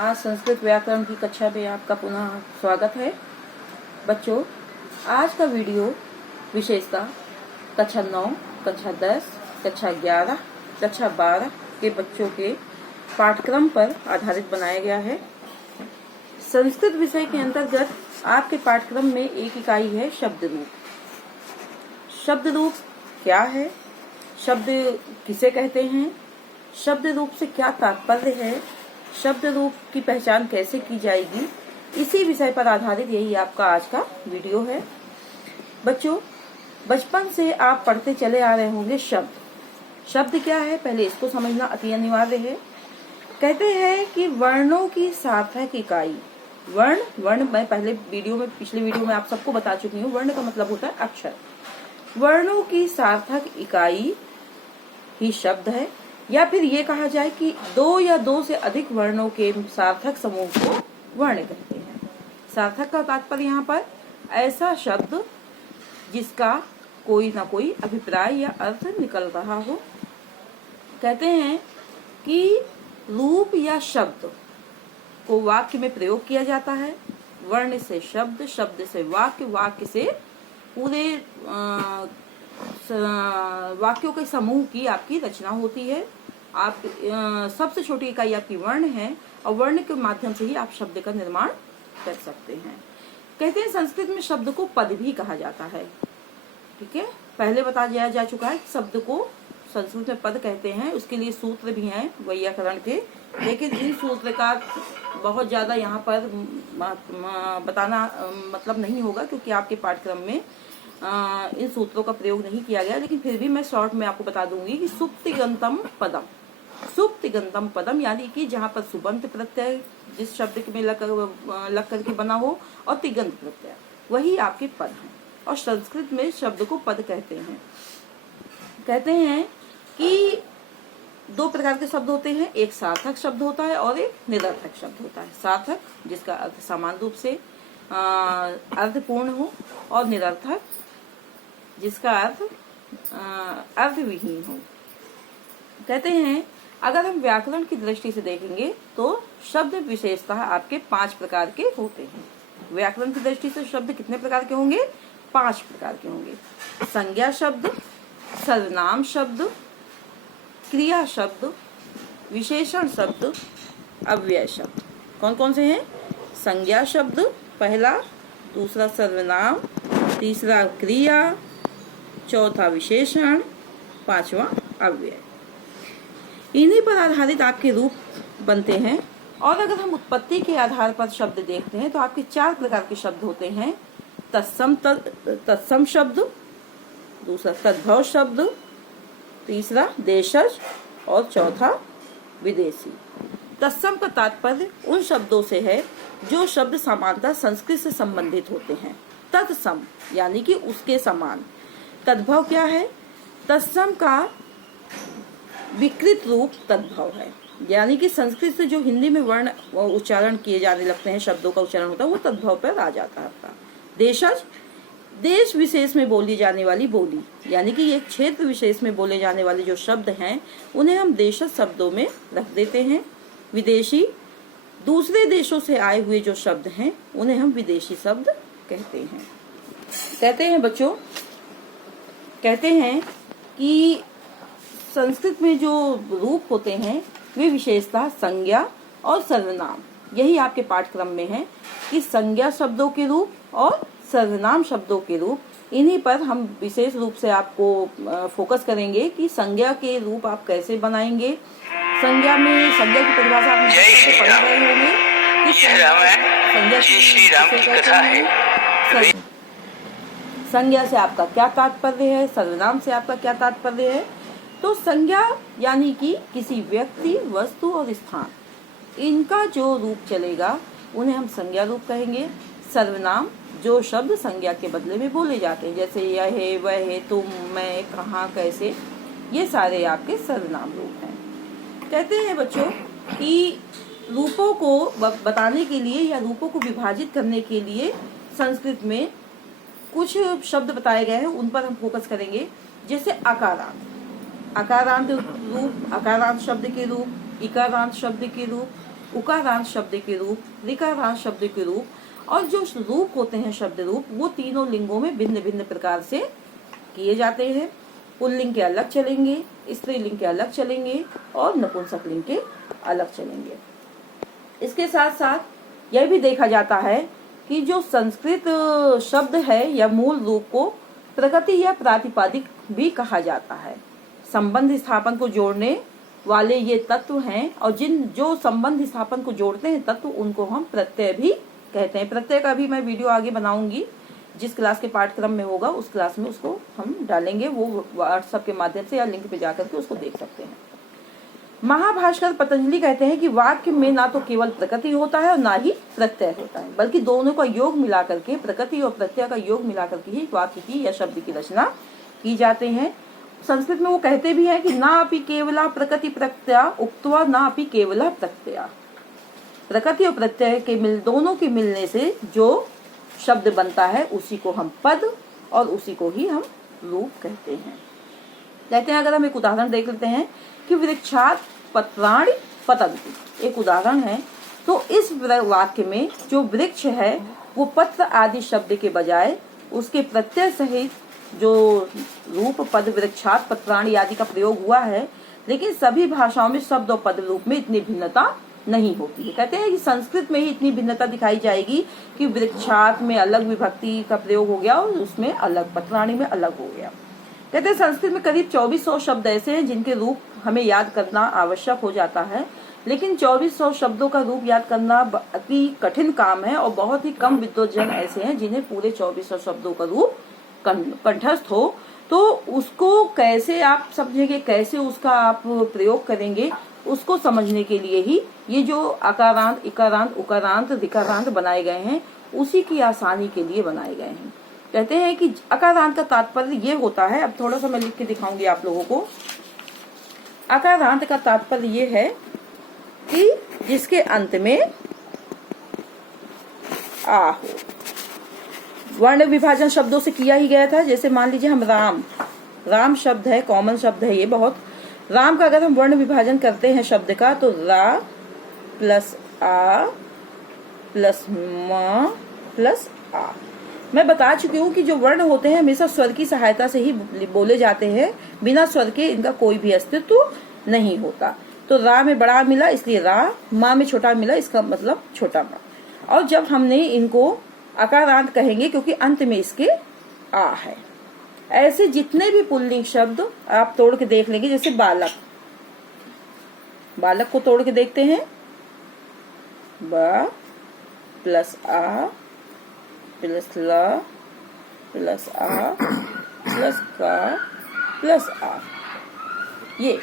आज संस्कृत व्याकरण की कक्षा में आपका पुनः स्वागत है। बच्चों, आज का वीडियो विशेषतः कक्षा 9, कक्षा 10, कक्षा 11, कक्षा 12 के बच्चों के पाठ्यक्रम पर आधारित बनाया गया है। संस्कृत विषय के अंतर्गत आपके पाठ्यक्रम में एक इकाई है शब्द रूप। शब्द रूप क्या है, शब्द किसे कहते हैं, शब्द रूप से क्या तात्पर्य है, शब्द रूप की पहचान कैसे की जाएगी, इसी विषय पर आधारित यही आपका आज का वीडियो है। बच्चों, बचपन से आप पढ़ते चले आ रहे होंगे शब्द क्या है, पहले इसको समझना अति अनिवार्य है। कहते हैं कि वर्णों की सार्थक इकाई, वर्ण मैं पिछले वीडियो में आप सबको बता चुकी हूँ। वर्ण का मतलब होता है अक्षर। वर्णों की सार्थक इकाई ही शब्द है, या फिर ये कहा जाए कि दो या दो से अधिक वर्णों के सार्थक समूह को वर्ण कहते हैं। सार्थक का तात्पर्य यहाँ पर ऐसा शब्द जिसका कोई ना कोई अभिप्राय या अर्थ निकल रहा हो। कहते हैं कि रूप या शब्द को वाक्य में प्रयोग किया जाता है। वर्ण से शब्द, शब्द से वाक्य, वाक्य से पूरे वाक्यों के समूह की आपकी रचना होती है। आप सबसे छोटी इकाई आपकी वर्ण है और वर्ण के माध्यम से ही आप शब्द का निर्माण कर सकते हैं। कहते हैं संस्कृत में शब्द को पद भी कहा जाता है। ठीक है, पहले बताया जा चुका है कि शब्द को संस्कृत में पद कहते हैं। उसके लिए सूत्र भी हैं वैयाकरण के, लेकिन इन सूत्र का बहुत ज्यादा यहाँ पर बताना मतलब नहीं होगा, क्योंकि आपके पाठ्यक्रम में इन सूत्रों का प्रयोग नहीं किया गया। लेकिन फिर भी मैं शॉर्ट में आपको बता दूंगी कि सुप्तिगंतम पदम, सुप्तिगंतम पदम यानी कि जहाँ पर सुबंत प्रत्यय जिस शब्द में लग करके बना हो और तिगंत प्रत्यय, वही आपके पद हैं। और संस्कृत में शब्द को पद कहते हैं। कहते हैं कि दो प्रकार के शब्द होते हैं, एक सार्थक शब्द होता है और एक निरर्थक शब्द होता है। सार्थक जिसका अर्थ समान रूप से अर्थपूर्ण हो, और निरर्थक जिसका अर्थ अर्थविहीन हो। कहते हैं अगर हम व्याकरण की दृष्टि से देखेंगे तो शब्द विशेषतः आपके 5 प्रकार के होते हैं। व्याकरण की दृष्टि से शब्द कितने प्रकार के होंगे? 5 प्रकार के होंगे। संज्ञा शब्द, सर्वनाम शब्द, क्रिया शब्द, विशेषण शब्द, अव्यय शब्द। कौन कौन से हैं? संज्ञा शब्द पहला, दूसरा सर्वनाम, तीसरा क्रिया, चौथा विशेषण, पांचवा अव्यय। इन्हीं पर आधारित आपके रूप बनते हैं। और अगर हम उत्पत्ति के आधार पर शब्द देखते हैं तो आपके 4 प्रकार के शब्द होते हैं। तत्सम शब्द, दूसरा तद्भव शब्द, तीसरा देशज और चौथा विदेशी। तत्सम का तात्पर्य उन शब्दों से है जो शब्द समानता संस्कृत से संबंधित होते हैं। तत्सम यानी कि उसके समान। तद्भव क्या है? तत्सम का विकृत रूप तद्भव है, यानी कि संस्कृत से जो हिंदी में वर्ण उच्चारण किए जाने लगते हैं, शब्दों का उच्चारण होता है, वो तद्भव पर आ जाता है आपका। देशज देश विशेष में बोली जाने वाली बोली, यानी कि एक क्षेत्र विशेष में बोले जाने वाले जो शब्द हैं उन्हें हम देशज शब्दों में रख देते हैं। विदेशी दूसरे देशों से आए हुए जो शब्द हैं उन्हें हम विदेशी शब्द कहते हैं। कहते हैं बच्चों, कहते हैं कि संस्कृत में जो रूप होते हैं वे विशेषतः संज्ञा और सर्वनाम, यही आपके पाठ्यक्रम में है कि संज्ञा शब्दों के रूप और सर्वनाम शब्दों के रूप। इन्हीं पर हम विशेष रूप से आपको फोकस करेंगे कि संज्ञा के रूप आप कैसे बनाएंगे। संज्ञा की परिभाषा आप पढ़ रहे होंगे कि संज्ञा से आपका क्या तात्पर्य है, सर्वनाम से आपका क्या तात्पर्य है। तो संज्ञा यानी कि किसी व्यक्ति, वस्तु और स्थान, इनका जो रूप चलेगा उन्हें हम संज्ञा रूप कहेंगे। सर्वनाम जो शब्द संज्ञा के बदले में बोले जाते हैं, जैसे यह है, वह है, तुम, मैं, कहाँ, कैसे, ये सारे आपके सर्वनाम रूप हैं। कहते हैं बच्चों कि रूपों को बताने के लिए या रूपों को विभाजित करने के लिए संस्कृत में कुछ शब्द बताए गए हैं, उन पर हम फोकस करेंगे। जैसे आकारांत, आकारांत रूप, आकारांत शब्द के रूप, इकारांत शब्द के रूप, उकारांत शब्द के रूप, ऋकारांत शब्द के रूप, और जो रूप होते हैं शब्द रूप, वो तीनों लिंगों में भिन्न भिन्न प्रकार से किए जाते हैं। पुल्लिंग के अलग चलेंगे, स्त्रीलिंग के अलग चलेंगे और नपुंसक लिंग के अलग चलेंगे। इसके साथ साथ यह भी देखा जाता है कि जो संस्कृत शब्द है या मूल रूप को प्रकृति या प्रातिपदिक भी कहा जाता है। संबंध स्थापन को जोड़ने वाले ये तत्व हैं, और जो संबंध स्थापन को जोड़ते हैं तत्व, उनको हम प्रत्यय भी कहते हैं। प्रत्यय का भी मैं वीडियो आगे बनाऊंगी, जिस क्लास के पाठ्यक्रम में होगा उस क्लास में उसको हम डालेंगे, वो व्हाट्सएप के माध्यम से या लिंक पे जाकर के उसको देख सकते हैं। महाभाष्कर पतंजलि कहते हैं कि वाक्य में ना तो केवल प्रकृति होता है और ना ही प्रत्यय होता है, बल्कि दोनों का योग मिलाकर के, प्रकृति और प्रत्यय का योग मिलाकर के ही वाक्य की या शब्द की रचना की जाते हैं। संस्कृत में वो कहते भी हैं कि ना अपि केवला प्रकृति प्रत्यय उक्त्वा ना अपि केवला प्रत्यय। प्रकृति और प्रत्यय के दोनों के मिलने से जो शब्द बनता है उसी को हम पद और उसी को ही हम रूप कहते हैं। अगर हम एक उदाहरण देख लेते हैं कि वृक्षात् पत्राणि पतन्ति, एक उदाहरण है। तो इस वाक्य में जो वृक्ष है वो पत्र आदि शब्द के बजाय उसके प्रत्यय सहित जो रूप पद वृक्षात् पत्राणि आदि का प्रयोग हुआ है, लेकिन सभी भाषाओं में शब्द और पद रूप में इतनी भिन्नता नहीं होती है। कहते हैं कि संस्कृत में ही इतनी भिन्नता दिखाई जाएगी कि वृक्षात् में अलग विभक्ति का प्रयोग हो गया और उसमें अलग, पत्राणि में अलग हो गया। कहते हैं संस्कृत में करीब 2400 शब्द ऐसे हैं जिनके रूप हमें याद करना आवश्यक हो जाता है, लेकिन 2400 शब्दों का रूप याद करना अति कठिन काम है, और बहुत ही कम विद्वज्जन ऐसे हैं जिन्हें पूरे 2400 शब्दों का रूप कंठस्थ हो। तो उसको कैसे आप समझेंगे, कैसे उसका आप प्रयोग करेंगे, उसको समझने के लिए ही ये जो अकारांत, इकारांत, उकारांत, ऋकारांत बनाए गए हैं, उसी की आसानी के लिए बनाए गए हैं। कहते हैं कि अकारांत का तात्पर्य ये होता है, अब थोड़ा सा मैं लिख के दिखाऊंगी आप लोगों को। अकारांत का तात्पर्य ये है कि जिसके अंत में आ हो। वर्ण विभाजन शब्दों से किया ही गया था। जैसे मान लीजिए हम राम शब्द है, कॉमन शब्द है ये बहुत। राम का अगर हम वर्ण विभाजन करते हैं शब्द का, तो रा प्लस आ प्लस म प्लस आ। मैं बता चुकी हूँ कि जो वर्ण होते हैं हमेशा स्वर की सहायता से ही बोले जाते हैं, बिना स्वर के इनका कोई भी अस्तित्व नहीं होता। तो रा में बड़ा मिला इसलिए रा, माँ में छोटा मिला इसका मतलब छोटा माँ। और जब हमने इनको अकारांत कहेंगे क्योंकि अंत में इसके आ है। ऐसे जितने भी पुल्लिंग शब्द आप तोड़ के देख लेंगे, जैसे बालक, बालक को तोड़ के देखते हैं, ब प्लस आ प्लस ल प्लस आ प्लस का प्लस आ, ये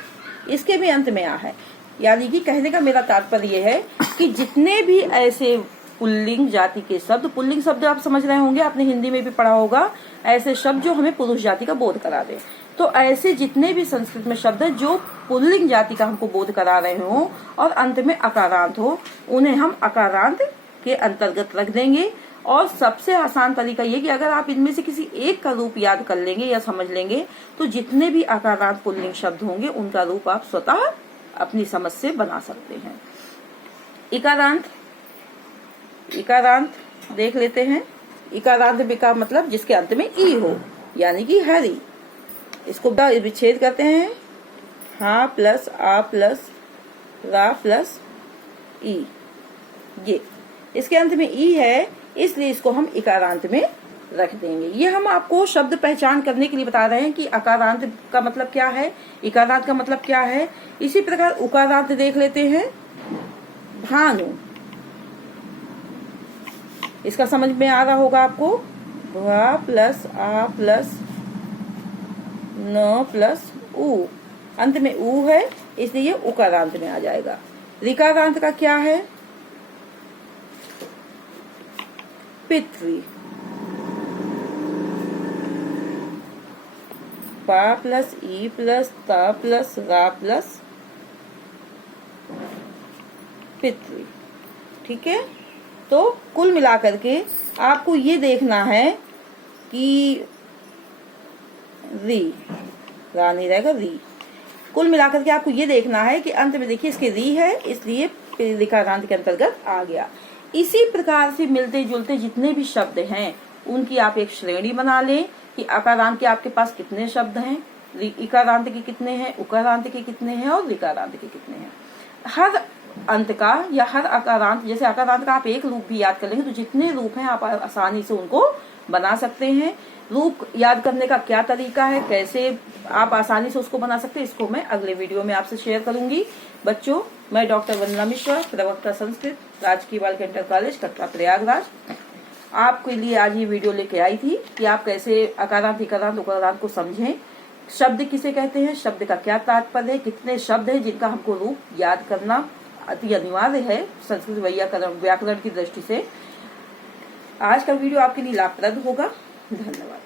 इसके भी अंत में आ है। यानी कि कहने का मेरा तात्पर्य ये है कि जितने भी ऐसे पुल्लिंग जाति के शब्द, पुल्लिंग शब्द आप समझ रहे होंगे, आपने हिंदी में भी पढ़ा होगा, ऐसे शब्द जो हमें पुरुष जाति का बोध करा दे। तो ऐसे जितने भी संस्कृत में शब्द है जो पुल्लिंग जाति का हमको बोध करा रहे हो और अंत में अकारांत हो, उन्हें हम अकारांत के अंतर्गत रख देंगे। और सबसे आसान तरीका ये कि अगर आप इनमें से किसी एक का रूप याद कर लेंगे या समझ लेंगे, तो जितने भी अकारांत पुल्लिंग शब्द होंगे उनका रूप आप स्वतः अपनी समझ से बना सकते हैं। इकारांत, इकारांत देख लेते हैं। इकारांत का मतलब जिसके अंत में ई हो, यानी कि हरि। इसको विच्छेद करते हैं, हा प्लस आ प्लस रा प्लस ई। ये इसके अंत में ई है, इसलिए इसको हम इकारांत में रख देंगे। ये हम आपको शब्द पहचान करने के लिए बता रहे हैं कि अकारांत का मतलब क्या है, इकारांत का मतलब क्या है। इसी प्रकार उकारांत देख लेते हैं। भानु, इसका समझ में आ रहा होगा आपको। भा प्लस आ प्लस न प्लस उ, अंत में उ है इसलिए उकारांत में आ जाएगा। ऋकारांत का क्या है? पृथ्वी, पा प्लस ई प्लस ता प्लस रा प्लस पृथ्वी। ठीक है, तो कुल मिलाकर के आपको ये देखना है कि री, रा नहीं रहेगा री। कुल मिलाकर के आपको ये देखना है कि अंत में देखिए इसके री है, इसलिए ऋकारांत के अंतर्गत आ गया। इसी प्रकार से मिलते जुलते जितने भी शब्द हैं उनकी आप एक श्रेणी बना लें कि अकारांत के आपके पास कितने शब्द हैं, इकारांत के कितने हैं, उकारांत के कितने हैं और ऋकारांत के कितने हैं। हर अंत का या हर अकारांत, जैसे अकारांत का आप एक रूप भी याद कर लेंगे तो जितने रूप हैं आप आसानी से उनको बना सकते हैं। रूप याद करने का क्या तरीका है, कैसे आप आसानी से उसको बना सकते हैं, इसको मैं अगले वीडियो में आपसे शेयर करूंगी। बच्चों, मैं डॉक्टर वंदना मिश्रा, प्रवक्ता संस्कृत, राजकीय बालिका इंटर कॉलेज कटरा प्रयागराज, आपके लिए आज ये वीडियो लेके आई थी कि आप कैसे अकारांत, इकारांत, उकारांत को समझें। शब्द किसे कहते हैं, शब्द का क्या तात्पर्य है, कितने शब्द हैं जिनका हमको रूप याद करना अति अनिवार्य है संस्कृत व्याकरण की दृष्टि से। आज का वीडियो आपके लिए लाभप्रद होगा। धन्यवाद।